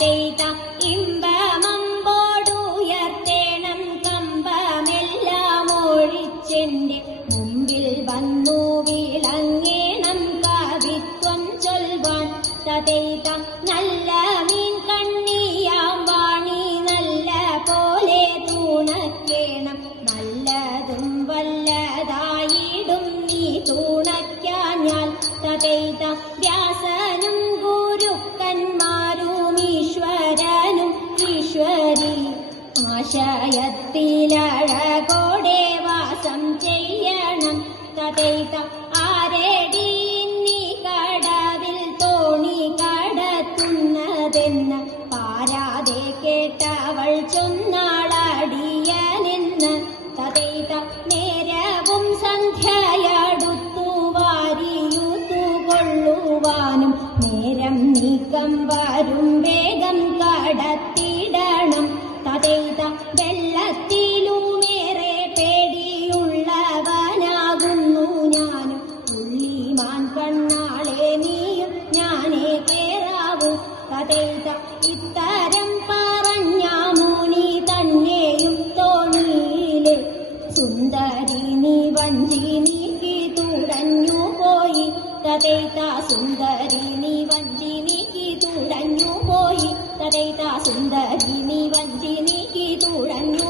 പെയ്ത ഇമ്പമമ്പോടുയർത്തേണം കമ്പമെല്ലാം ഒഴിച്ചെന്റെ മുമ്പിൽ വന്നു വിളങ്ങേണം കവിത്വം ചൊൽവാൻ. തതയ്ത നല്ല മീൻ കണ്ണിയാം വാണി നല്ല പോലെ തുണക്കേണം. നല്ലതും വല്ലതായിടും നീ തൂ ആശയത്തിലഴകോടെ വാസം ചെയ്യണം. തഥൈതം ആരടി നീ കടവിൽ തോണി കടത്തുന്നതെന്ന് പാരാതെ കേട്ടവൾ ചൊന്നാളടിയനെന്ന് തഥൈതം നേരവും സന്ധ്യയടുത്തു വാരിയുത്തു കൊള്ളുവാനും നേരം നീക്കം വരും വേഗം കഥയിത ഇത്തരം പറഞ്ഞ മുനി തന്നെയും തോണിയിലെ സുന്ദരിനി വഞ്ചിനിക്ക് തുടഞ്ഞു പോയി. കഥയിത സുന്ദരിനി വഞ്ചിനിക്ക് തുടഞ്ഞു പോയി. കഥയിത സുന്ദരിനി വഞ്ചിനിക്ക് തുടഞ്ഞു